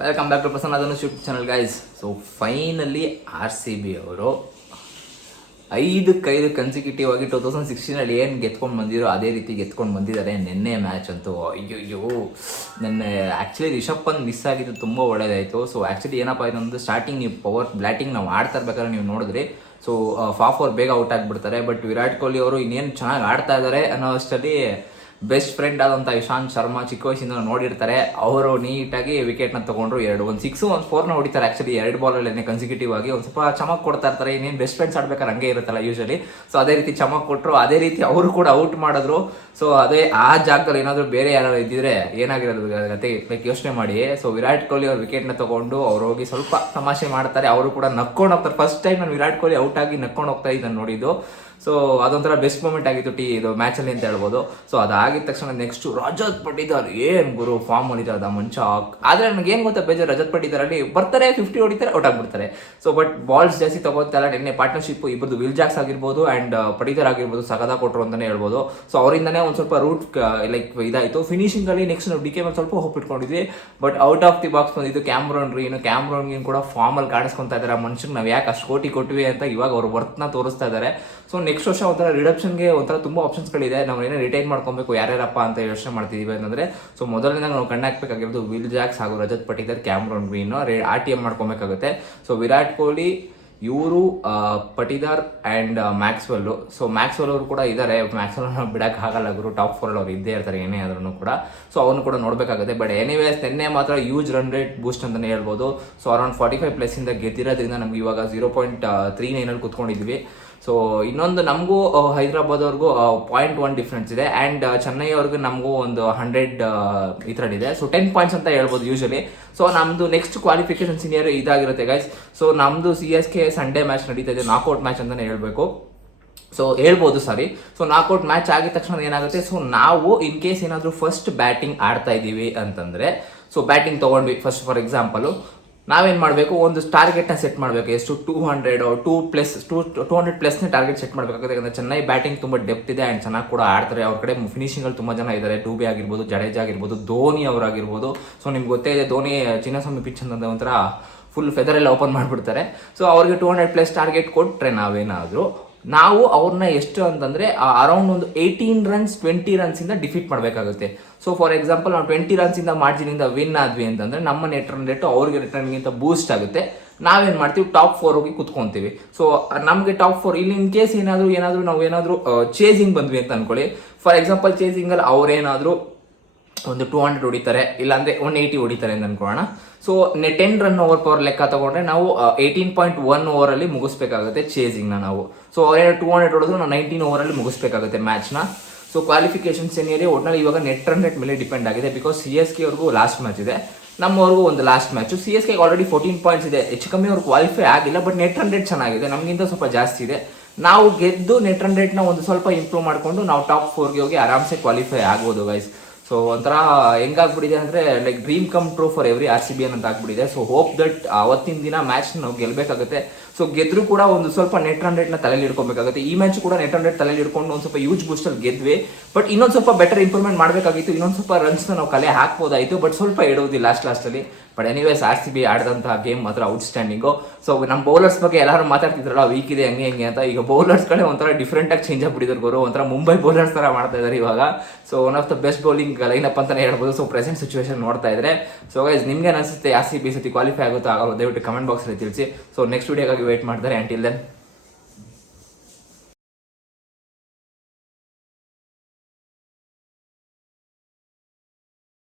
Welcome back to Prasanna ಅದನ್ನು shoot channel guys so finally R C B ಅವರು ಐದಕ್ಕೈದು consecutive ಆಗಿ ಟೂ ತೌಸಂಡ್ ಸಿಕ್ಸ್ಟೀನಲ್ಲಿ ಏನು ಗೆತ್ಕೊಂಡು ಬಂದಿರೋ ಅದೇ ರೀತಿ ಗೆತ್ಕೊಂಡು ಬಂದಿದ್ದಾರೆ. ನಿನ್ನೆ ಮ್ಯಾಚ್ ಅಂತೂ ಅಯ್ಯೋ ನೆನ್ನೆ ಆ್ಯಕ್ಚುಲಿ ರಿಷಬ್ ಪಂತ್ ಮಿಸ್ ಆಗಿದ್ದು ತುಂಬ ಒಳ್ಳೆಯದಾಯಿತು ಸೊ ಆ್ಯಕ್ಚುಲಿ ಏನಪ್ಪ ಇದೊಂದು ಸ್ಟಾರ್ಟಿಂಗ್ ನೀವು ಪವರ್ ಬ್ಯಾಟಿಂಗ್ ನಾವು ಆಡ್ತಾ ಇರ್ಬೇಕಾದ್ರೆ ನೀವು ನೋಡಿದ್ರಿ. ಸೊ ಫಾಫ್ ಅವ್ರು ಬೇಗ ಔಟ್ ಆಗಿಬಿಡ್ತಾರೆ. ಬಟ್ ವಿರಾಟ್ ಕೊಹ್ಲಿ ಅವರು ಇನ್ನೇನು ಚೆನ್ನಾಗಿ ಆಡ್ತಾ ಇದ್ದಾರೆ ಅನ್ನೋ ಅಷ್ಟರಲ್ಲಿ ಬೆಸ್ಟ್ ಫ್ರೆಂಡ್ ಆದಂಥ ಇಶಾಂತ್ ಶರ್ಮಾ ಚಿಕ್ಕ ವಯಸ್ಸಿಂದ ನೋಡಿರ್ತಾರೆ. ಅವರು ನೀಟಾಗಿ ವಿಕೆಟ್ನ ತಗೊಂಡ್ರು ಎರಡು ಒಂದು ಸಿಕ್ಸ್ ಒಂದು ಫೋರ್ನ ಹೊಡಿತಾರೆ. ಆ್ಯಕ್ಚುಲಿ ಎರಡು ಬಾಲಲ್ಲೇ ಕನ್ಸಿಕ್ಯೂಟಿವ್ ಆಗಿ ಒಂದು ಸ್ವಲ್ಪ ಚಮಕ್ ಕೊಡ್ತಾ ಇರ್ತಾರೆ. ಇನ್ನೇನು ಬೆಸ್ಟ್ ಫ್ರೆಂಡ್ಸ್ ಆಡ್ಬೇಕಾದ್ರೆ ಹಂಗೆ ಇರುತ್ತಲ್ಲ ಯೂಶಲಿ ಸೊ ಅದೇ ರೀತಿ ಚಮಕ್ ಕೊಟ್ಟರು ಅದೇ ರೀತಿ ಅವರು ಕೂಡ ಔಟ್ ಮಾಡಿದ್ರು. ಸೊ ಅದೇ ಆ ಜಾಗದಲ್ಲಿ ಏನಾದರೂ ಬೇರೆ ಯಾರು ಇದ್ದಿದ್ರೆ ಏನಾಗಿರೋದು ಗತಿ ಲೈಕ್ ಯೋಚನೆ ಮಾಡಿ. ಸೊ ವಿರಾಟ್ ಕೊಹ್ಲಿ ಅವ್ರ ವಿಕೆಟ್ನ ತಗೊಂಡು ಅವ್ರು ಹೋಗಿ ಸ್ವಲ್ಪ ತಮಾಷೆ ಮಾಡ್ತಾರೆ. ಅವರು ಕೂಡ ನಕ್ಕೊಂಡು ಹೋಗ್ತಾರೆ. ಫಸ್ಟ್ ಟೈಮ್ ನಾನು ವಿರಾಟ್ ಕೊಹ್ಲಿ ಔಟ್ ಆಗಿ ನಕ್ಕೊಂಡು ಹೋಗ್ತಾ ಇದ್ದಾನೆ ನೋಡಿದ್ದು. ಸೊ ಅದೊಂಥರ ಬೆಸ್ಟ್ ಮೂಮೆಂಟ್ ಆಗಿತ್ತು ಟಿ ಇದು ಮ್ಯಾಚಲ್ಲಿ ಅಂತ ಹೇಳ್ಬೋದು. ಸೊ ಅದಾಗಿದ ತಕ್ಷಣ ನೆಕ್ಸ್ಟ್ ರಜತ್ ಪಟ್ಟಿದಾರ್, ಏನು ಗುರು ಫಾರ್ಮ್ ಹೊಡಿತಾರೆ ಆ ಮಂಚ? ಆದರೆ ನನಗೆ ಏನು ಗೊತ್ತಾ ಬೇಜಾರು ರಜತ್ ಪಟ್ಟಿದಾರಲ್ಲಿ ಬರ್ತಾರೆ ಫಿಫ್ಟಿ ಹೊಡಿತಾರೆ ಔಟ್ ಆಗಿಬಿಡ್ತಾರೆ. ಸೊ ಬಟ್ ಬಾಲ್ಸ್ ಜಾಸ್ತಿ ತಗೋತಲ್ಲ, ನಿನ್ನೆ ಪಾರ್ಟ್ನರ್ಶಿಪ್ ಇಬ್ಬರದು ವಿಲ್ ಜಾಕ್ಸ್ ಆಗಿರ್ಬೋದು ಆ್ಯಂಡ್ ಪಟ್ಟಿದಾರ್ ಆಗಿರ್ಬೋದು, ಸಗದ ಕೊಟ್ಟರು ಅಂತಲೇ ಹೇಳ್ಬೋದು. ಸೊ ಅವರಿಂದನೇ ಒಂದು ಸ್ವಲ್ಪ ರೂಟ್ ಲೈಕ್ ಇದಾಯಿತು. ಫಿನಿಶಿಂಗಲ್ಲಿ ನೆಕ್ಸ್ಟ್ ನಾವು ಡಿ ಕೆ ಮೇಲೆ ಸ್ವಲ್ಪ hope ಇಟ್ಕೊಂಡಿದ್ವಿ but out of the box ಬಂದಿದ್ದು ಕ್ಯಾಮ್ರೋನ್ ರೀ. ಇನ್ನು ಕ್ಯಾಮ್ರೋನ್ಗೆ ಕೂಡ ಫಾರ್ಮ್ ಕಾಣಿಸ್ಕೊತಾ ಇದ್ದಾರೆ ಆ ನಾವು ಯಾಕೆ ಅಷ್ಟು ಕೋಟಿ ಕೊಟ್ವಿ ಅಂತ ಇವಾಗ ಅವ್ರು ವರ್ತ್ನ ತೋರಿಸ್ತಾ ಇದ್ದಾರೆ ಸೊ ನೆಕ್ಸ್ಟ್ ವರ್ಷ ಒಂಥರ ರಿಡಕ್ಷನ್ಗೆ ಒಂಥರ ತುಂಬ ಆಪ್ಷನ್ಸ್ಗಳಿದೆ ನಾವು ಏನೋ ರಿಟೈನ್ ಮಾಡ್ಕೊಬೇಕು, ಯಾರ್ಯಾರಪ್ಪ ಅಂತ ಯೋಚನೆ ಮಾಡ್ತಿದೀವಿ ಅಂತಂದರೆ ಸೊ ಮೊದಲನೇದಾಗ ನಾವು ಕಣ್ಣು ಹಾಕ್ಬೇಕಾಗಿರೋದು ವಿಲ್ ಜಾಕ್ಸ್ ಹಾಗೂ Rajat Patidar Cameron Green R T M ಮಾಡ್ಕೊಬೇಕಾಗುತ್ತೆ. So Virat Kohli, ಇವರು Patidar and Maxwell so Maxwell ಅವರು ಕೂಡ ಇದ್ದಾರೆ ಮ್ಯಾಕ್ಸ್ವೆಲ್ ಆಗಲ್ಲ ಗುರು. ಟಾಪ್ ಫೋರ್ ಅವ್ರು ಇದ್ದೇ ಇರ್ತಾರೆ ಏನೇ ಆದ್ರೂ ಕೂಡ. ಸೊ ಅವನು ಕೂಡ ನೋಡಬೇಕಾಗುತ್ತೆ. ಬಟ್ ಎನಿವೇಸ್ ನಿನ್ನೆ ಮಾತ್ರ ಯೂಜ್ ರನ್ ರೇಟ್ ಬೂಸ್ಟ್ ಅಂತಲೇ ಹೇಳ್ಬೋದು. ಸೊ ಅರೌಂಡ್ ಫಾರ್ಟಿ ಫೈವ್ ಇಂದ ಗೆದ್ದಿರೋದ್ರಿಂದ ನಮ್ಗೆ ಇವಾಗ ಜೀರೋ ಪಾಯಿಂಟ್ ತ್ರೀ ನೈನಲ್ಲಿ ಕುತ್ಕೊಂಡಿದ್ವಿ. ಸೊ ಇನ್ನೊಂದು ನಮಗೂ ಹೈದರಾಬಾದ್ ಅವ್ರಿಗೂ ಪಾಯಿಂಟ್ ಒನ್ ಡಿಫ್ರೆನ್ಸ್ ಇದೆ. ಆ್ಯಂಡ್ ಚೆನ್ನೈ ಅವ್ರಿಗೂ ನಮಗೂ ಒಂದು ಹಂಡ್ರೆಡ್ ಇದೆ. ಸೊ ಟೆನ್ ಪಾಯಿಂಟ್ಸ್ ಅಂತ ಹೇಳ್ಬೋದು ಯೂಶಲಿ ಸೊ ನಮ್ಮದು ನೆಕ್ಸ್ಟ್ ಕ್ವಾಲಿಫಿಕೇಶನ್ ಸೀನಿಯರ್ ಇದಾಗಿರುತ್ತೆ ಗೈಸ್ ಸೊ ನಮ್ಮದು C S K Sunday match ನಡೀತಾ ಇದೆ. ನಾಕೌಟ್ ಮ್ಯಾಚ್ ಅಂತಲೇ ಹೇಳಬೇಕು. ಸೊ ಹೇಳ್ಬೋದು ಸಾರಿ ಸೊ ನಾಕೌಟ್ ಮ್ಯಾಚ್ ಆಗಿದ ತಕ್ಷಣ ಏನಾಗುತ್ತೆ? ಸೊ ನಾವು ಇನ್ ಕೇಸ್ ಏನಾದರೂ ಫಸ್ಟ್ ಬ್ಯಾಟಿಂಗ್ ಆಡ್ತಾ ಇದ್ದೀವಿ ಅಂತಂದರೆ ಸೊ ಬ್ಯಾಟಿಂಗ್ ತೊಗೊಂಡ್ವಿ. ಫಸ್ಟ್ ಫಾರ್ ಎಕ್ಸಾಂಪಲು ನಾವೇನು ಮಾಡಬೇಕು? ಒಂದು ಟಾರ್ಗೆಟ್ನ ಸೆಟ್ ಮಾಡಬೇಕು. ಎಷ್ಟು? Two hundred two plus two two hundred ಪ್ಲಸ್ನೇ target set ಮಾಡಬೇಕಾಗುತ್ತೆ. ಯಾಕಂದರೆ ಚೆನ್ನೈ ಬ್ಯಾಟಿಂಗ್ ತುಂಬ ಡೆಪ್ತ್ ಇದೆ ಆ್ಯಂಡ್ ಚೆನ್ನಾಗಿ ಕೂಡ ಆಡ್ತಾರೆ. ಅವ್ರ ಕಡೆ ಫಿನಿಶಿಂಗಲ್ಲಿ ತುಂಬ ಜನ ಇದ್ದಾರೆ ಬಿ ಆಗಿರ್ಬೋದು ಜಡೇಜಾ ಆಗಿರ್ಬೋದು ಧೋನಿ ಅವರಾಗಿರ್ಬೋದು. ಸೊ ನಿಮ್ಗೆ ಗೊತ್ತೇ ಇದೆ ಧೋನಿ ಚಿನ್ನಸ್ವಾಮಿ ಪಿಚ್ ಅಂತ ಒಂಥರ ಫುಲ್ ಫೆದರ್ ಎಲ್ಲ ಓಪನ್ ಮಾಡಿಬಿಡ್ತಾರೆ. ಸೊ ಅವ್ರಿಗೆ ಟೂ ಹಂಡ್ರೆಡ್ ಪ್ಲಸ್ ಟಾರ್ಗೆಟ್ ಕೊಟ್ಟರೆ ನಾವೇನಾದರೂ ನಾವು ಅವ್ರನ್ನ ಎಷ್ಟು ಅಂತಂದ್ರೆ ಅರೌಂಡ್ ಒಂದು ಏಯ್ಟೀನ್ ರನ್ಸ್ ಟ್ವೆಂಟಿ ಇಂದ ಡಿಫೀಟ್ ಮಾಡಬೇಕಾಗುತ್ತೆ. ಸೊ ಫಾರ್ ಎಕ್ಸಾಂಪಲ್ ನಾವು ಟ್ವೆಂಟಿ ರನ್ಸ್ ಇಂದ ಮಾರ್ಜಿನ್ ಇಂದ ವಿನ್ ಆದ್ವಿ ಅಂತಂದ್ರೆ, ನಮ್ಮ ನೆಟ್ ರನ್ ರೇಟ್ ಅವ್ರಿಗೆ ರಿಟರ್ನ್ಗಿಂತ ಬೂಸ್ಟ್ ಆಗುತ್ತೆ. ನಾವೇನ್ ಮಾಡ್ತೀವಿ ಟಾಪ್ ಫೋರ್ ಹೋಗಿ ಕುತ್ಕೊಂತೀವಿ. ಸೊ ನಮಗೆ ಟಾಪ್ ಫೋರ್ ಇಲ್ಲಿ ಇನ್ ಕೇಸ್ ಏನಾದರೂ ಏನಾದರೂ ನಾವು ಏನಾದರೂ ಚೇಸಿಂಗ್ ಬಂದ್ವಿ ಅಂತ ಅನ್ಕೊಳ್ಳಿ. ಫಾರ್ ಎಕ್ಸಾಂಪಲ್ ಚೇಸಿಂಗಲ್ಲಿ ಅವ್ರೇನಾದರೂ ಒಂದು ಟೂ ಹಂಡ್ರೆಡ್ ಹೊಡಿತಾರೆ, ಇಲ್ಲಾಂದ್ರೆ ಒನ್ ಏಯ್ಟಿ ಹೊಡಿತಾರೆ ಅಂತ ಅನ್ಕೊಳ್ಳೋಣ. ಸೊ ನೆ ಟೆನ್ ರನ್ ಓವರ್ ಪವರ್ ಲೆಕ್ಕ ತಗೊಂಡ್ರೆ ನಾವು ಏಯ್ಟೀನ್ ಪಾಯಿಂಟ್ ಒನ್ ಓವರಲ್ಲಿ ಮುಗಿಸ್ಬೇಕಾಗುತ್ತೆ ಚೇಸಿಂಗ್ನ ನಾವು. ಸೊ ಅವ್ರೇನೋ ಟೂ ಹಂಡ್ರೆಡ್ ಹೊಡೆದ್ರು ನಾವು ನೈನ್ಟೀನ್ ಓವರಲ್ಲಿ ಮುಗಿಸ್ಬೇಕಾಗುತ್ತೆ ಮ್ಯಾಚ್ನ ಸೊ ಕ್ವಾಲಿಫಿಕೇಶನ್ ಸೆನಿಯರಿ ಒಟ್ನಲ್ಲಿ ಇವಾಗ ನೆಟ್ ರನ್ ರೇಟ್ ಮೇಲೆ ಡಿಪೆಂಡ್ ಆಗಿದೆ ಬಿಕಾಸ್ ಸಿ ಎಸ್ ಕೆ ಅವ್ರಿಗೂ ಲಾಸ್ಟ್ ಮ್ಯಾಚ್ ಇದೆ. ನಮ್ಮವ್ರಿಗೂ ಒಂದು last match C S K already fourteen points ಇದೆ. ಹೆಚ್ಚು ಕಮ್ಮಿ ಅವ್ರು ಕ್ವಾಲಿಫೈ ಆಗಿಲ್ಲ ಬಟ್ ನೆಟ್ ರನ್ ರೇಟ್ ಚೆನ್ನಾಗಿದೆ. ನಮಗಿಂತ ಸ್ವಲ್ಪ ಜಾಸ್ತಿ ಇದೆ. ನಾವು ಗೆದ್ದು ನೆಟ್ ರನ್ ರೇಟ್ನ ಒಂದು ಸ್ವಲ್ಪ ಇಂಪ್ರೂವ್ ಮಾಡಿಕೊಂಡು ನಾವು ಟಾಪ್ ಫೋರ್ಗೆ ಹೋಗಿ ಆರಾಮ್ಸೆ ಕ್ವಾಲಿಫೈ ಆಗ್ಬೋದು ಗೈಸ್ ಸೊ ಒಂಥರ ಹೆಂಗಾಗ್ಬಿಟ್ಟಿದೆ ಅಂದರೆ like dream come true for every R C B ಅಂತ ಆಗ್ಬಿಟ್ಟಿದೆ. ಸೊ ಹೋಪ್ ದಟ್ ಅವತ್ತಿನ ದಿನ ಮ್ಯಾಚ್ ನಾವು ಗೆಲ್ಲಬೇಕಾಗುತ್ತೆ ಸೊ ಗೆದ್ರು ಕೂಡ ಒಂದು ಸ್ವಲ್ಪ ನೆಟ್ ರನ್ನ ತಲೆಯಲ್ಲಿ ಇಟ್ಕೊಬೇಕಾಗುತ್ತೆ ಈ ಮ್ಯಾಚ್ ಕೂಡ ನೆಟ್ ರನ್ ರೇಟ್ ತಲೆಯಲ್ಲಿ ಇಡ್ಕೊಂಡು ಒಂದು ಸ್ವಲ್ಪ ಯೂಜ್ ಬೂಸ್ಟಲ್ಲಿ ಗೆದ್ವಿ. ಬಟ್ ಇನ್ನೊಂದು ಸ್ವಲ್ಪ ಬೆಟರ್ ಇಂಪ್ರೂವ್ಮೆಂಟ್ ಮಾಡಬೇಕಾಗಿತ್ತು. ಇನ್ನೊಂದು ಸ್ವಲ್ಪ ರನ್ಸ್ ನಾವು ಕಲೆ ಹಾಕ್ಬೋದಾಯಿತು. ಬಟ್ ಸ್ವಲ್ಪ ಇಡೋದಿಲ್ಲ ಲಾಸ್ಟ್ ಲಾಸ್ಟಲ್ಲಿ but anyways R C B ಆಡಿದಂತಹ game ಮಾತ್ರ ಔಟ್ ಸ್ಟ್ಯಾಂಡಿಂಗು ಸೊ ನಮ್ಮ ಬೌಲರ್ಸ್ ಬಗ್ಗೆ ಎಲ್ಲರೂ ಮಾತಾಡ್ತಿದ್ರಲ್ಲ ವೀಕ್ ಇದೆ, ಹಂಗೆ ಹಂಗೆ ಅಂತ. ಈಗ ಬೌಲರ್ಸ್ ಕಡೆ ಒಂಥರ ಡಿಫ್ರೆಂಟ್ ಆಗಿ ಚೇಂಜ್ ಆಗ್ಬಿಟ್ಟಿದ್ರು ಗುರು. ಒಂಥರ ಮುಂಬೈ ಬೌಲರ್ಸ್ ತರ ಮಾಡ್ತಾ ಇದ್ದಾರೆ ಇವಾಗ. So one of the best bowling lineup ಅಂತಾನೆ ಹೇಳ್ಬೋದು. ಸೊ ಪ್ರೆಸೆಂಟ್ ಸಿಚುವೇಶನ್ ನೋಡ್ತಾ ಇದ್ರೆ. ಸೊ ಗೈಸ್ ನಿಮ್ಗೆ ಅನಿಸುತ್ತೆ? ಆರ್ ಸಿ ಬಿ ಸತಿ ಕ್ವಾಲಿಫೈ ಆಗುತ್ತಾ? ದಯವಿಟ್ಟು ಕಮೆಂಟ್ ಬಾಕ್ಸ್ ತಿಳಿಸಿ. ಸೊ ನೆಕ್ಸ್ಟ್ ವಿಡಿಯೋಗಾಗಿ ವೇಟ್ ಮಾಡ್ತಾರೆ ಅಂಟಿಲ್ ದೆನ್